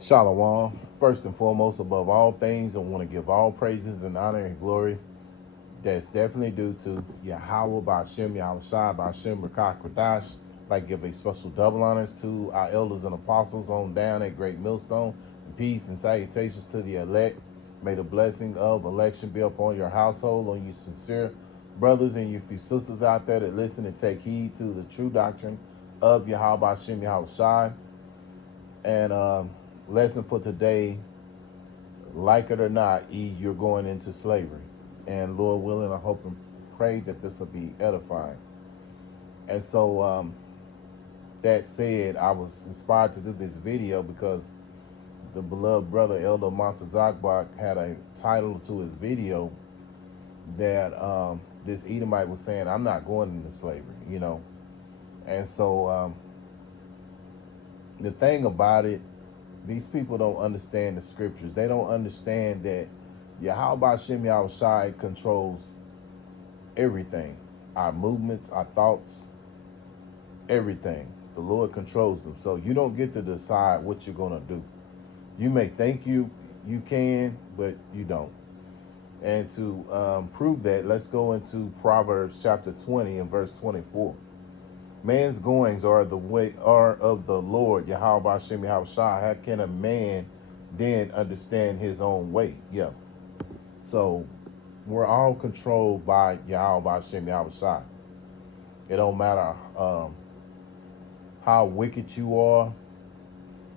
Shalom. First and foremost, above all things, I want to give all praises and honor and glory that's definitely due to Yahweh Ba'Shem, Yahweh Shai Ba'Shem, Rakah Kradash. Like give a special double honors to our elders and apostles on down at Great Millstone. And peace and salutations to the elect. May the blessing of election be upon your household, on you sincere brothers and you few sisters out there that listen and take heed to the true doctrine of Yahweh Ba'Shem, Yahweh Shai. And lesson for today, like it or not, you're going into slavery. And Lord willing, I hope and pray that this will be edifying. And so that said, I was inspired to do this video because the beloved brother Elder Montezakbach had a title to his video that this Edomite was saying, I'm not going into slavery, And so the thing about it, these people don't understand the scriptures. They don't understand that Yahweh Shem Yahweh Shai controls everything. Our movements, our thoughts, everything. The Lord controls them. So you don't get to decide what you're going to do. You may think you can, but you don't. And to prove that, let's go into Proverbs chapter 20 and verse 24. Man's goings are the way are of the Lord, Yahweh Hashem Yahweh Shai. How can a man then understand his own way? Yeah. So we're all controlled by Yahweh Hashem Yahweh Shai. It don't matter how wicked you are,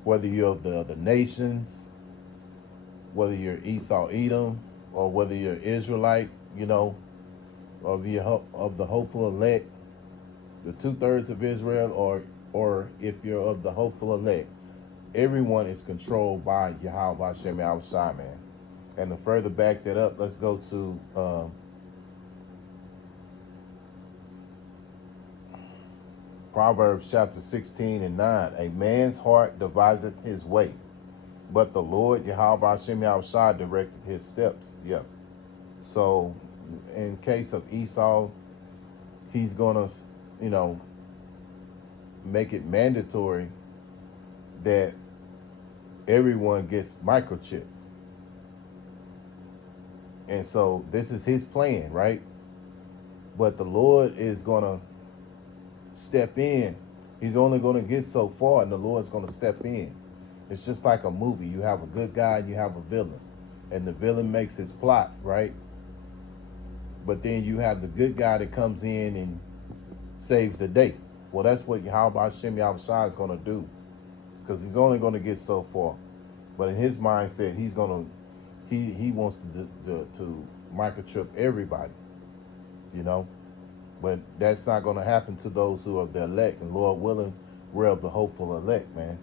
whether you're of the other nations, whether you're Esau Edom, or whether you're Israelite, of the hopeful elect, the 2/3 of Israel, or if you're of the hopeful elect, everyone is controlled by Yahweh Hashem Yahweh Shai, man. And to further back that up, let's go to Proverbs chapter 16 and 9. A man's heart deviseth his way, but the Lord Yahweh Hashem Yahweh Shai directed his steps. Yeah. So in case of Esau, he's gonna, make it mandatory that everyone gets microchipped. And so this is his plan, right? But the Lord is gonna step in. He's only gonna get so far, and the Lord's gonna step in. It's just like a movie. You have a good guy and you have a villain. And the villain makes his plot, right? But then you have the good guy that comes in and saves the day. Well, that's what Yahweh Hashem Yahweh Shai is going to do, because he's only going to get so far. But in his mindset, he wants to microchip everybody, But that's not going to happen to those who are the elect. And Lord willing, we're of the hopeful elect, man.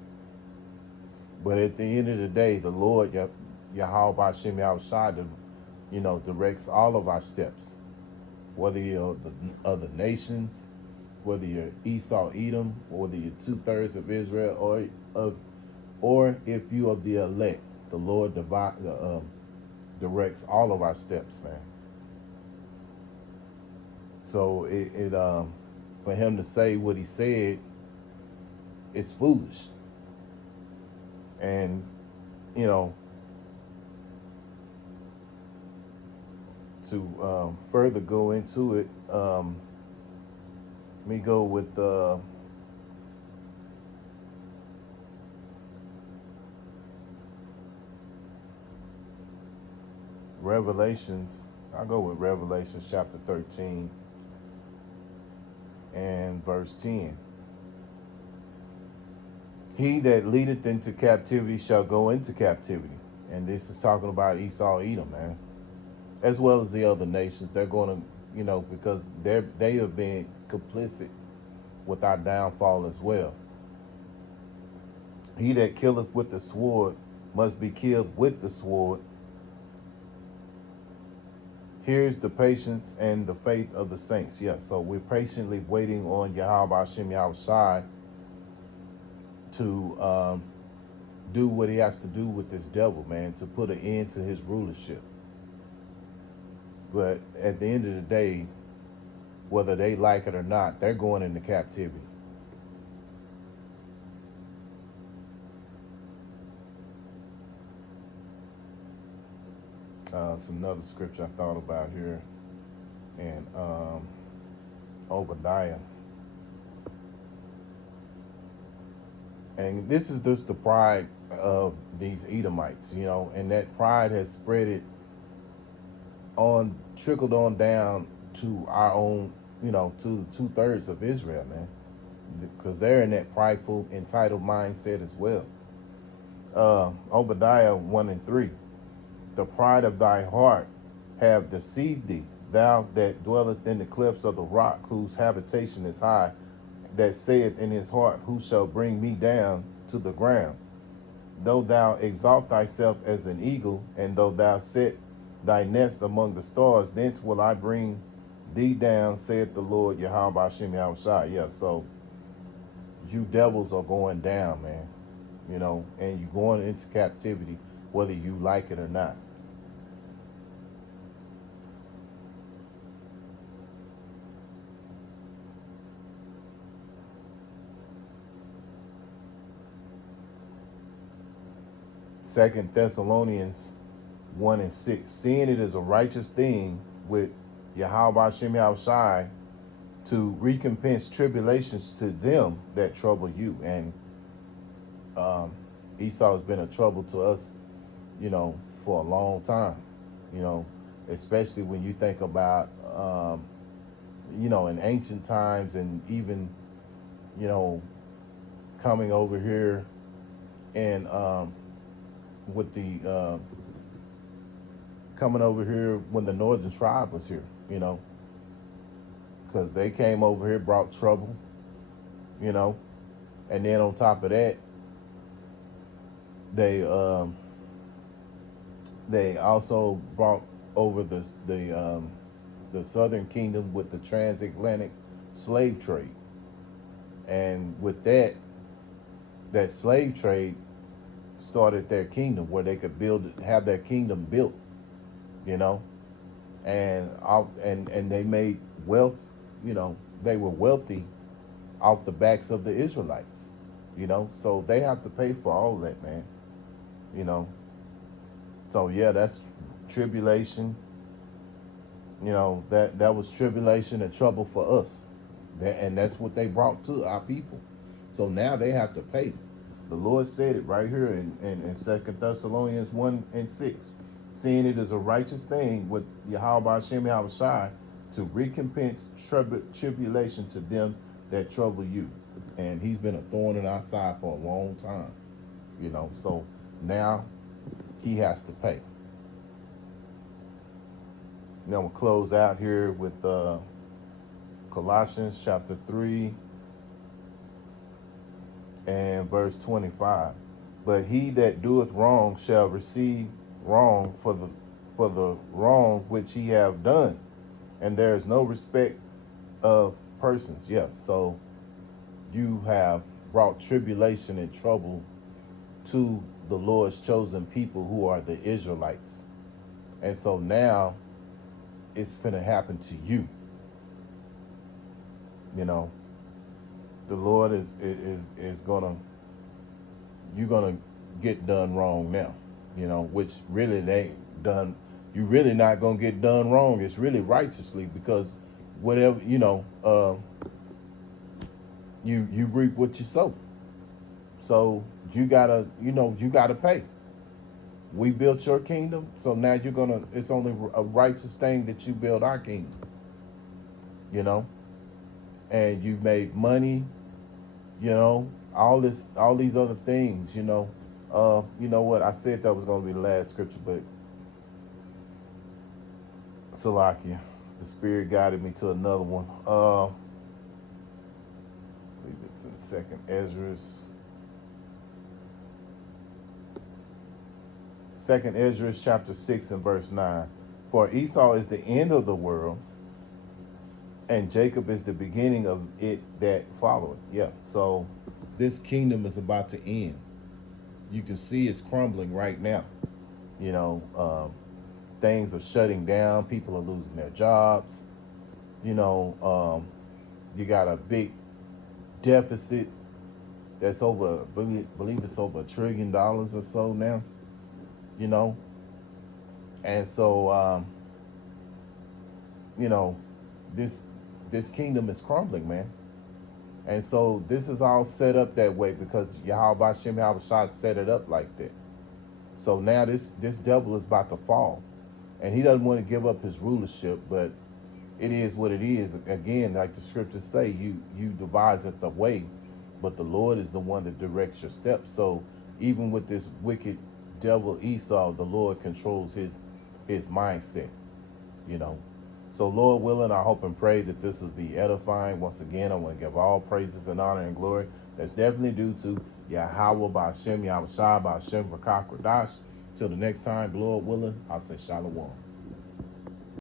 But at the end of the day, the Lord Yahweh Hashem Yahweh Shai, directs all of our steps, whether you're the other nations, whether you're Esau Edom, or whether you're 2/3 of Israel, or if you are the elect, the Lord directs all of our steps, man. So for him to say what he said, it's foolish. And to further go into it, let me go with Revelations. I'll go with Revelations chapter 13 and verse 10. He that leadeth into captivity shall go into captivity. And this is talking about Esau Edom, man, as well as the other nations. They're going to, because they have been complicit with our downfall as well. He that killeth with the sword must be killed with the sword. Here's the patience and the faith of the saints. Yeah, so we're patiently waiting on Yahweh Hashem Yahweh Shai to do what he has to do with this devil, man, to put an end to his rulership. But at the end of the day, whether they like it or not, they're going into captivity. Some another scripture I thought about here, and Obadiah. And this is just the pride of these Edomites, and that pride has spread it on, trickled on down to our own, to 2/3 of Israel, man, because they're in that prideful, entitled mindset as well. Obadiah 1:3. The pride of thy heart have deceived thee, thou that dwelleth in the cliffs of the rock, whose habitation is high, that saith in his heart, who shall bring me down to the ground? Though thou exalt thyself as an eagle, and though thou set thy nest among the stars, thence will I bring thee down, saith the Lord Yahweh Ba'ashem Yahushua. Yeah, so you devils are going down, man, and you're going into captivity, whether you like it or not. Second Thessalonians 1:6. Seeing it is a righteous thing with Yahweh Ba'ashem Yahushua to recompense tribulations to them that trouble you. And Esau has been a trouble to us, for a long time, especially when you think about, in ancient times, and even, coming over here and with the coming over here when the Northern Tribe was here, because they came over here, brought trouble, and then on top of that, they also brought over the Southern Kingdom with the transatlantic slave trade, and with that slave trade started their kingdom, where they could have their kingdom built, and they made wealth, they were wealthy off the backs of the Israelites, so they have to pay for all of that, man, so yeah, that's tribulation, that was tribulation and trouble for us, and that's what they brought to our people, so now they have to pay. The Lord said it right here in 2 Thessalonians 1:6. Seeing it is a righteous thing with Yahweh Ba'ashem Yahushua to recompense tribulation to them that trouble you. And he's been a thorn in our side for a long time. So now he has to pay. Now we'll close out here with Colossians chapter 3. And verse 25, but he that doeth wrong shall receive wrong for the wrong which he have done, and there is no respect of persons. Yeah, so you have brought tribulation and trouble to the Lord's chosen people, who are the Israelites, and so now it's finna happen to you. The Lord is gonna, you're gonna get done wrong now, which really they done. You're really not gonna get done wrong. It's really righteously, because whatever, you reap what you sow. So you gotta pay. We built your kingdom, so now it's only a righteous thing that you build our kingdom, and you made money, all these other things, you know what, I said that was going to be the last scripture, but Salakia, the Spirit guided me to another one. I believe it's in 2nd Ezra. 2nd Ezra chapter 6 and verse 9. For Esau is the end of the world, and Jacob is the beginning of it that followeth. Yeah, so this kingdom is about to end. You can see it's crumbling right now. Things are shutting down. People are losing their jobs. You got a big deficit that's over, I believe it's over $1 trillion or so now. And so, you know, this this kingdom is crumbling, man. And so this is all set up that way because Yahweh Shem Yahweh Shai set it up like that. So now this devil is about to fall. And he doesn't want to give up his rulership, but it is what it is. Again, like the scriptures say, you devise it the way, but the Lord is the one that directs your steps. So even with this wicked devil Esau, the Lord controls his mindset, you know. So Lord willing, I hope and pray that this will be edifying. Once again, I want to give all praises and honor and glory that's definitely due to Yahweh Ba'ashem, Yahweh Shai Ba'ashem, Rakak Radash. Till the next time, Lord willing, I'll say Shalom.